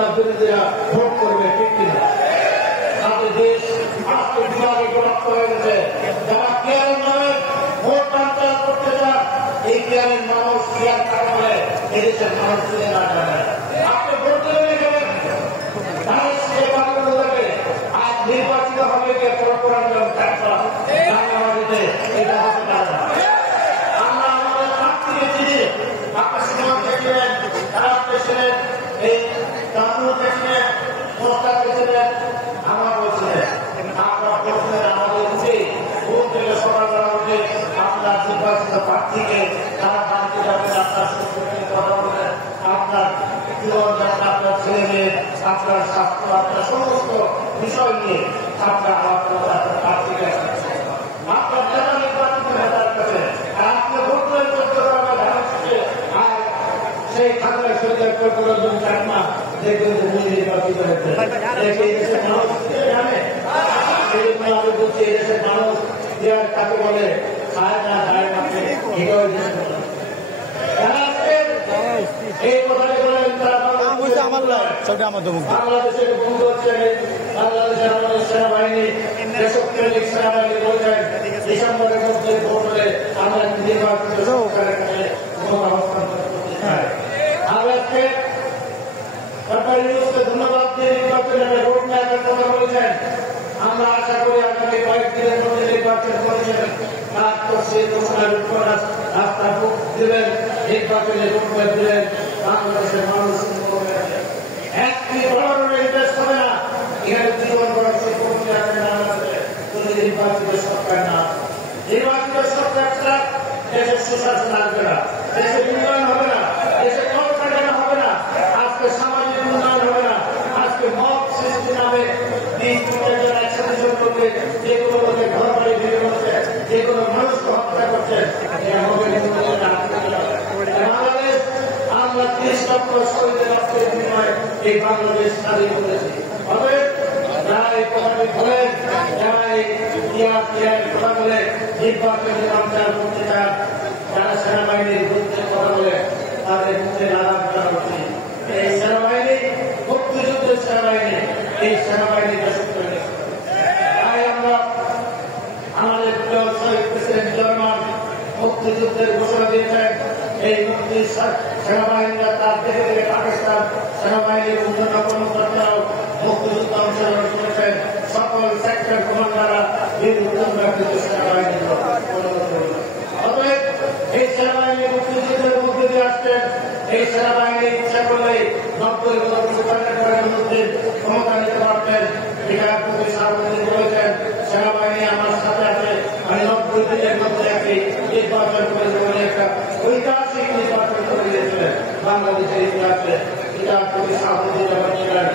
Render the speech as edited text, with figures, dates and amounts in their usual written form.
স্বাধীনতা বিরোধীরা ভোট করবে, ঠিক কিনা? আমাদের দেশ আজকে বিভাগে বিভক্ত হয়ে গেছে। যারা কেয়ারের নামে ভোট বাঞ্চাল করতে চান, এই কেয়ারের মানুষ কেয়ার থাকলে এদেশের মানুষ ফিরে না যাবে। আপনি ভোট দেবেন এখানে আজ নির্বাচিত হবে বাংলাদেশে, এটা হতে পারে না। আমরা আমাদের প্রার্থীকে চিনি, আপনার সিনেমা প্রেসিডেন্ট, তারা প্রেসিডেন্ট, এই তামিল প্রেসিডেন্ট, মোস্তাক প্রেসিডেন্ট, আমরা বলছিলেন আপনারা বলছিলেন আমাদের উচিত ভোট থেকে সকালবেলা উঠে আপনার নির্বাচিত প্রার্থীকে তারা বাড়িতে যাবেন, আপনার সুস্থ কথা বলবেন, আপনার জীবনযাত্রা, আপনার ছেলে মেয়ে, আপনার স্বাস্থ্য, আপনার সমস্ত বিষয় নিয়ে আপনার প্রার্থীকে আপনার নেতা নির্বাচিত নেতার কাছে আপনি ভোট করতে পারবেন। আর সেই খাতায় সরকার করতে চাকমা দেখবেন যে উনি নির্বাচিত হয়েছে। এই দেশের মানুষ জানে, সেই জন্য আমি বলছি এই দেশের মানুষ কাকে বলে খায় না খায় না, এটাও এই কথাটি বলেন বাংলাদেশের বন্ধু হচ্ছে বাংলাদেশের আমাদের সেনাবাহিনী, দেশপ্রেমিক সেনাবাহিনী বলছেন ডিসেম্বরের মধ্যে ভোট হলে আমরা নির্বাচিত সরকারের কাছে হস্তান্তর করতে চাই। আজকে সরকারি নিউজকে ধন্যবাদ দিয়ে নির্বাচনের রোড ম্যাপের কথা বলেছেন। আমরা আশা করি আগামী কয়েকদিনের মধ্যে নির্বাচন করেছেন, তারপর সেই ঘোষণার উপর রাস্তা বুক দেবেন, নির্বাচনে রোড ম্যাপ দিলেন, বাংলাদেশের মানুষ একটি ধরনের ইন্টারেস্ট হবে না। এখানে জীবন করার সেই কর্মী আছে না, যদি নির্বাচিত সরকার না, নির্বাচিত সরকার ছাড়া দেশের সুশাসন আসবে না, দেশের উন্নয়ন হবে না, দেশের কলকারখানা হবে না, আজকে সামাজিক উন্নয়ন হবে না, আজকে মত সৃষ্টি নামে একসাথে যোগ করবে, যে কোনো লোকের ঘর বাড়ি ভেঙে বলছে, যে কোনো মানুষকে হত্যা করছে, বাংলাদেশ আমরা ৩০ লক্ষ শহীদের রক্তের বিনিময়ে এই বাংলাদেশ স্বাধীন করেছি। তবে যারা এই কথাটি বলেন, যারা এই কথা বলে নির্বাচনে বাঞ্চাল করতে চান, যারা সেনাবাহিনীর বিরুদ্ধে কথা বলে, তাদের মুখে লাগাম করা উচিত। এই সেনাবাহিনী মুক্তিযুদ্ধের সেনাবাহিনী, এই সেনাবাহিনী তাই আমরা আমাদের প্রিয় শহীদ প্রেসিডেন্ট জার্মান মুক্তিযুদ্ধের ঘোষণা দিয়েছেন। এই মুক্তি সেনাবাহিনীরা তার দেখে দেখে পাকিস্তান সেনাবাহিনীর অন্যান্য কর্মকর্তারাও মুক্তিযুদ্ধ অংশগ্রহণ করেছেন। সকল সেক্টর কমান্ডাররা সেনাবাহিনীর অতএব এই সেনাবাহিনী মুক্তিযুদ্ধের মধ্যে দিয়ে আসছেন। এই সেনাবাহিনী ইচ্ছা করলে 90-95% মধ্যে ক্ষমতা নিতে পারতেন। এটা খুবই সার্বজনীন বলেছেন, সেনাবাহিনী আমার সাথে আছে, আমি 90 দিনের মধ্যে একটি নির্বাচন করে দেবেন, একটা ঐতিহাসিক নির্বাচন করে দিয়েছিলেন বাংলাদেশের ইতিহাসে। এটা খুবই সার্বজনীন ছিলেন।